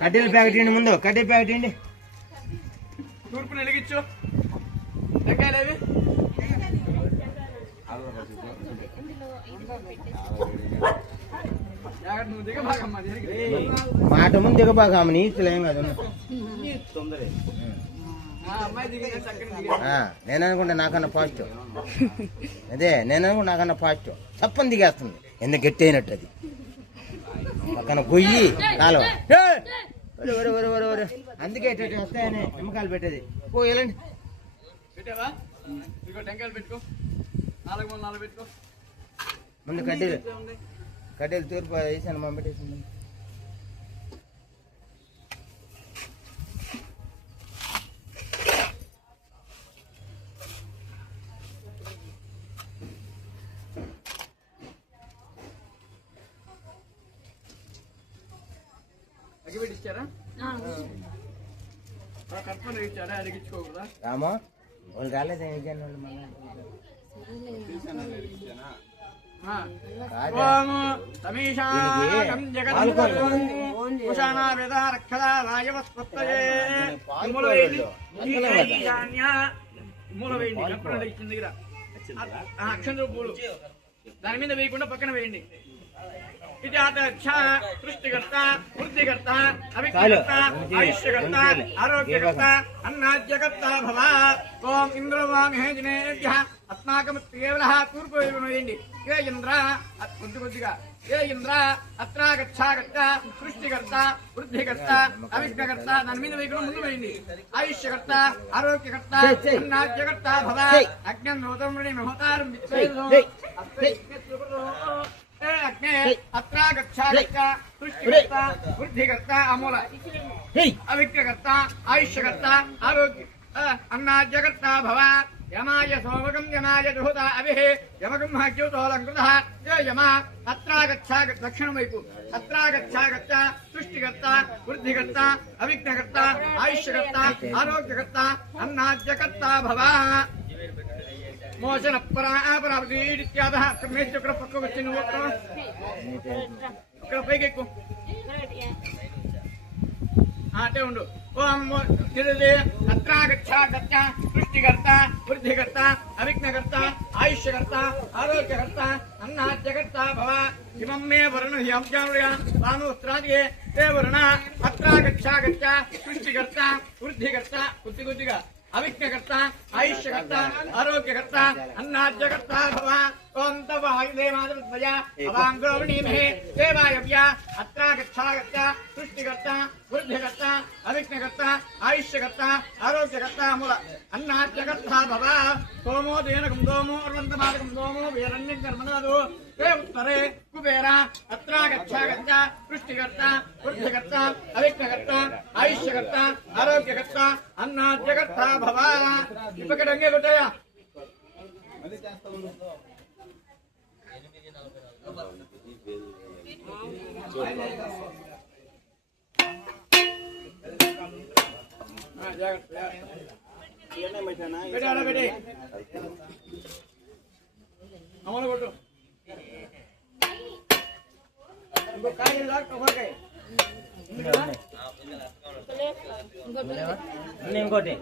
కడ్డీల packet ఇండి ముందు, కడ్డీ packet ఇండి. తూర్పుని వెలిగించు. టెంకాయలేవి మాట ముందు దిగబాకమ్మ, నీతులేం కాదు. నేను అనుకుంటే నాకన్నా పాజిటివ్. అదే నేను అనుకుంటే నాకన్నా పాజిటివ్. తప్పని దిగేస్తుంది, ఎందుకు గట్టి అయినట్టు. అది పక్కన గొయ్యి కాలువ. అందుకే వస్తాయని నిమ్మకాయలు పెట్టేది. ఓ వెళ్ళండి. ముందు కడ్డీలు తూర్పు వేసాను మా పెట్టేసింది. అగిపెట్టించారా? కర్పూరం ఇచ్చారా? అడిగించుకోకూడదా? రామో వాళ్ళు రాలేదు. అక్షంతో పూలు దాని మీద వేయకుండా పక్కన వేయండి. ఇది సృష్టికర్త, వృద్ధికర్త, అవికర్త, ఆయుష్యకర్త, ఆరోగ్యకర్త, అన్నాద్యకర్త భవ. ఓం ఇంద్రవాంహేజనేభ్య అస్మాకమేవల. తూర్పు వైపు వేయండి. ఏ ఇంద్ర కొద్దిగా. ఏ ఇంద్ర అత్రాగచ్చాగచ్చ సృష్టికర్త, వృద్ధికర్త, అవిఘ్నకర్త. దాని మీద వేయకుండా ముందు వేయండి. ఆయుష్యకర్త, ఆరోగ్యకర్త, అన్నాద్యకర్త భవ. అజ్ఞం నూతం మహోతారం అత్రాగచ్చాగచ్చ సృష్టికర్త, వృద్ధికర్త, అమూల, అవిఘ్నకర్త, ఆయుష్యకర్త, ఆరోగ్య అన్నాద్యకర్త భవ. యమాయ సోమకం యమాయ దుహుత అవిహే యమకం హ్యూతోలంకృత. యమ అత్రాగచ్చాగ దక్షిణం వైపు. అత్రాగచ్చాగచ్చ సృష్టికర్త, వృద్ధికర్త, అవిఘ్నకర్త, ఆయుష్యకర్త, ఆరోగ్యకర్త, అన్నాద్యకర్త భవ. మోచన పరాపరాధీత్యాద. ఇక్కడ పక్కకు వచ్చి నువ్వు ఇక్కడ పైకి ఎక్కువ అటే ఉండు. ఓం అత్రాగచ్చాగచ్చ సృష్టికర్త, వృద్ధికర్త, అవిఘ్నకర్త, ఆయుష్యకర్త, ఆరోగ్యకర్త, అన్నాద్యకర్త భవ. ఇమం మే వరుణ హ్యాంజానుత్రాదిగే తే వరుణ. అత్రాగచ్చాగచ్చ సృష్టికర్త, వృద్ధికర్త, కొద్దిగా, అవిఘ్నకర్త, ఆయుష్యకర్త, ఆరోగ్యకర్త, అన్నాద్యకర్త భవ. ఓం తవ ఆయుధేమాదృద్వయ అవాంగ్రోవణీమహే దేవాయవ్య. అత్రాగచ్చాగచ్చ సృష్టికర్త, వృద్ధికర్త, అవిఘ్నకర్త, ఆయుష్యకర్త, ఆరోగ్యకర్త, మూల, అన్నాద్యకర్త భవ. సోమో దేనకం సోమో అర్వంతమాదకం సోమో వీరణ్యం కర్మనాదు. ఉత్తరే కుబేర. అత్రాగచ్చాగచ్చ సృష్టికర్త, వృద్ధికర్త, అవిఘ్నకర్త, ఆయుష్యకర్త, ఆరోగ్యకర్త, అన్నాద్యకర్త భవ. ఇప్పటికే కొట్టాయా? అమలు కొట్టు. ఇంకోటి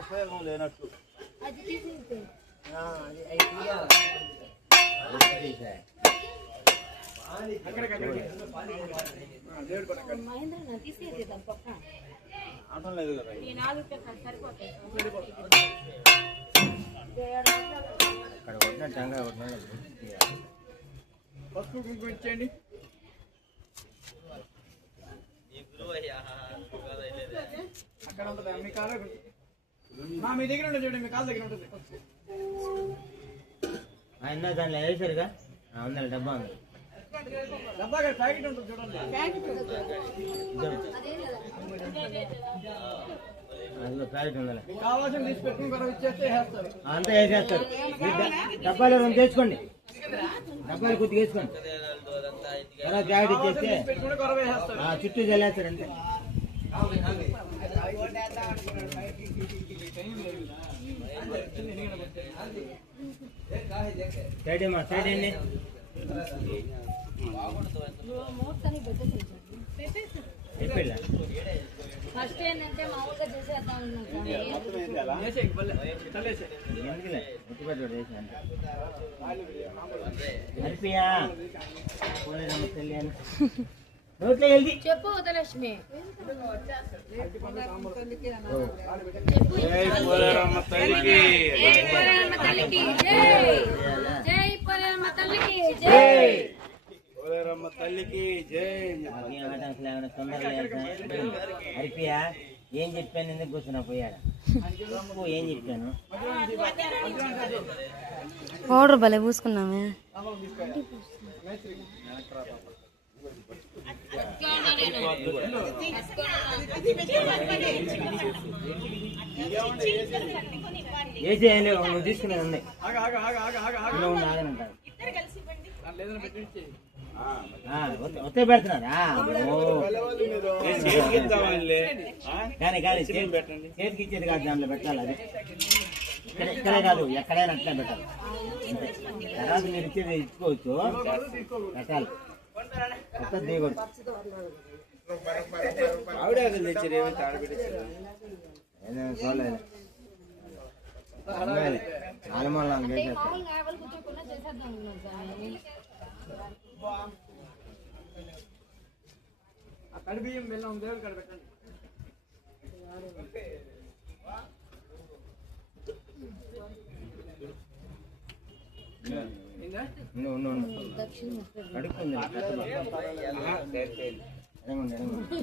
ఉపయోగం లేనట్టు. ఆటం లేదు కదా. అక్కడ కొట్టిన టెంకాయ కొట్టిన పసుపు కుంకుమ ఇచ్చేయండి. అక్కడ ఉంటుంది మీ కాలు. మీ దగ్గర ఉంటుంది చూడండి, మీ కాలు దగ్గర ఉంటుంది. ఆయన దానిలో వేసారుగా ఉండాలి. డబ్బా ఉంది. డబ్బా ప్యాకెట్ ఉంటుంది చూడండి. అందులో ప్యాకెట్ ఉండాలి. కావాల్సిన తీసి పెట్టుకుని కూడా ఇచ్చేస్తే వేస్తారు. అంతా వేసేస్తారు. డబ్బాలు రెండు తెచ్చుకోండి. డబ్బాలు కొద్దిగా వేసుకోండి. తర్వాత ప్యాకెట్ ఇచ్చేస్తే చుట్టూ చల్లేస్తారు. అంతే సైడ్ అమ్మా సైడ్ అండి ఫస్ట్ ఏంటంటే మామూలుగా చేసేద్దాం చెప్పు ఉదయలక్ష్మి జై పోలేరమ్మ తల్లికి జై పోలేరమ్మ తల్లికి జై పోలేరమ్మ తల్లికి జై. హరిపియా ఏం చెప్పాను ఎందుకు కూర్చున్నా పోయాడు ఏం చెప్పాను పౌడర్ భలే పూసుకున్నామే వేసేయండి నువ్వు తీసుకునేది ఉన్నాయి ఒత్తే పెడుతున్నారా కానీ కానీ చేతికి ఇచ్చేది కాదు దాంట్లో పెట్టాలి అది ఇక్కడే కాదు ఎక్కడైనా అట్లా పెట్టాలి అంతే తర్వాత మీరు ఇచ్చేది ఇచ్చుకోవచ్చు పెట్టాలి కొత్త దిగకూడదు చూడలేదు ఆలమల్ల మామూలుగా ఎవరు కూర్చోకుండా చేసేద్దాం కడి బియ్యం బెల్లం దేవుడు కడ పెట్టండి.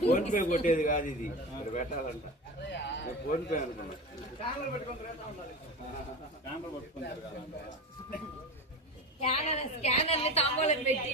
ఫోన్ పే కొట్టేది కాదు ఇది పెట్టాలంట ఫోన్ పే అనుకున్నా స్కానర్ తాంబూలం పెట్టి